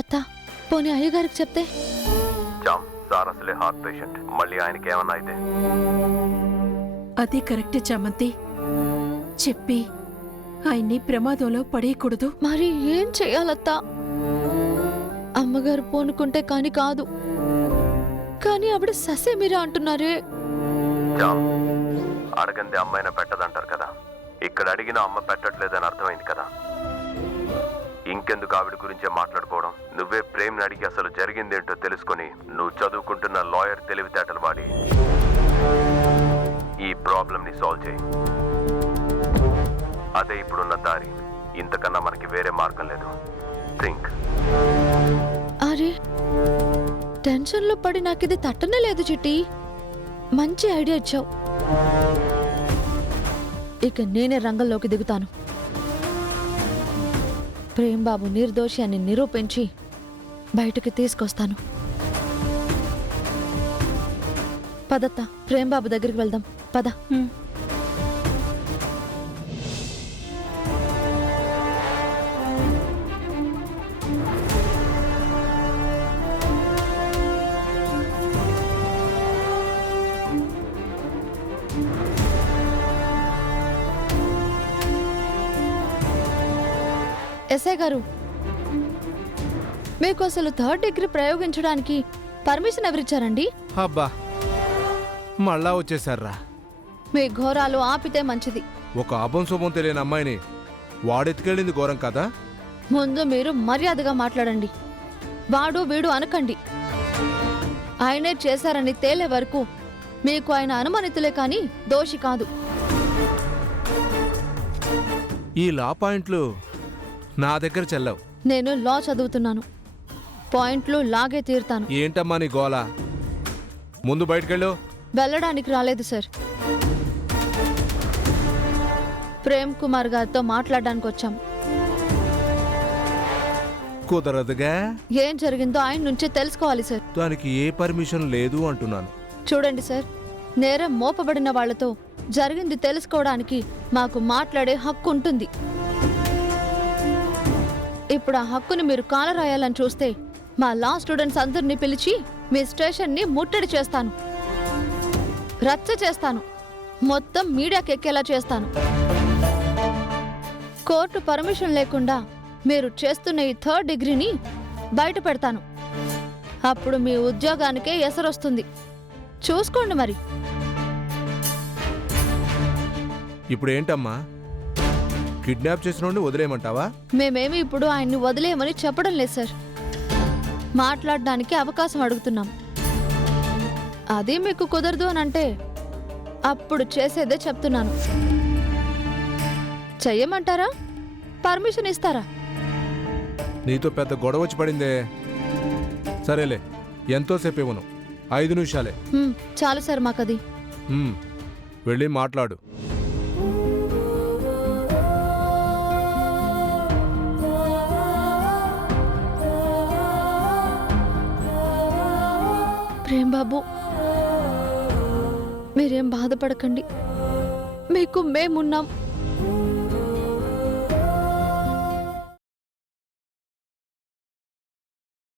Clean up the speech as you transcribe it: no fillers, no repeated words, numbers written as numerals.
అత్త పోనీ అయ్యగారికి చెప్తే? సార్ అసలే హార్ట్ పేషెంట్, మళ్ళీ ఆయనకి ఏమన్నా అయితే? అది కరెక్టే చామంతి, చెప్పి ఆయన్ని ప్రమాదంలో పడేయకూడదు. మరి ఏం చెయ్యాలత్తా? అమ్మగారు పోనుకుంటే కాని కాదు, కానీ ఆవిడ ససే మీరే అంటున్నారే. అడగంది అమ్మాయిన పెట్టదంటారు కదా, ఇక్కడ అడిగిన అమ్మ పెట్టట్లేదని అర్థమైంది కదా. ఇంకెందుకు ఆవిడ గురించే మాట్లాడుకోవడం? నువ్వే ప్రేమ్ని అడిగి అసలు జరిగిందేంటో తెలుసుకొని నువ్వు చదువుకుంటున్న లాయర్ తెలివితేటలు వాడి ఈ ప్రాబ్లంని సాల్వ్ చేయి. అదే ఇప్పుడున్న దారి, ఇంతకన్నా మనకి వేరే మార్గం లేదు. థింక్. అరే టెన్షన్లో పడి నాకిది తట్టనే లేదు చిట్టి. మంచి ఐడియా ఇచ్చావు. ఇక నేనే రంగంలోకి దిగుతాను. ప్రేమ్ బాబు నిర్దోషి అని నిరూపించి బయటకు తీసుకొస్తాను. పదత్తా, ప్రేమ్ బాబు దగ్గరికి వెళ్దాం. పద. ఎస్ఐ గారు, మీకు అసలు 3rd డిగ్రీ ప్రయోగించడానికి పర్మిషన్ ఎవరిచ్చారండి? అబ్బా మళ్ళా వచ్చేసారా? మీ ఘోరాలు ఆపితే మంచిది. ఒక అభం శుభం తెలియని అమ్మాయిని వాడెత్తుకెళ్ళింది ఘోరం కదా. ముందు మీరు మర్యాదగా మాట్లాడండి. వాడు వీడు అనకండి. ఆయనే చేశారని తేలే వరకు మీకు ఆయన అనుమానితులే కానీ దోషి కాదు. ఈ లా పాయింట్లు నా దగ్గర చెల్లవు. నేను లా చదువుతున్నాను, పాయింట్లు లాగే తీరుతాను. ఏంటమ్మా నీ గోల? ముందు బయటకెళ్ళు. వెళ్ళడానికి రాలేదు సార్, ప్రేమ్ కుమార్ గారితో మాట్లాడడానికి వచ్చాం. కుదరదుగా. ఏం జరిగిందో ఆయన నుంచే తెలుసుకోవాలి సార్. దానికి ఏ పర్మిషన్ లేదు అంటున్నాను. చూడండి సార్, నేరం మోపబడిన వాళ్లతో జరిగింది తెలుసుకోవడానికి మాకు మాట్లాడే హక్కు ఉంటుంది. ఇప్పుడు ఆ హక్కుని మీరు కాలరాయాలని చూస్తే మా లా స్టూడెంట్స్ అందరినీ పిలిచి మీ స్టేషన్ని ముట్టడి చేస్తాను, రచ్చ చేస్తాను, మొత్తం మీడియాకి ఎక్కేలా చేస్తాను. కోర్టు పర్మిషన్ లేకుండా మీరు చేస్తున్న ఈ 3rd డిగ్రీని బయట పెడతాను. అప్పుడు మీ ఉద్యోగానికే ఎసరొస్తుంది. చూసుకోండి మరి. ఇప్పుడు ఏంటమ్మా, కిడ్నాప్ చేసినోడిని వదిలేయమంటావా? మేమేమి ఇప్పుడు ఆయన్ని వదిలేయమని చెప్పడం లేదు సార్, మాట్లాడడానికి అవకాశం అడుగుతున్నాం. అది మీకు కుదరదు అని అంటే అప్పుడు చేసేదే చెప్తున్నాను. చెయ్యమంటారా? పర్మిషన్ ఇస్తారా? నీతో పెద్ద గొడవ వచ్చి పడిందే. సరేలే, ఎంతోసేపు ఇవ్వను, 5 నిమిషాలే. చాలు సార్ మాకది. వెళ్ళి మాట్లాడు. ప్రేమ్ బాబు, మీరేం బాధపడకండి, మీకు మేమున్నాం.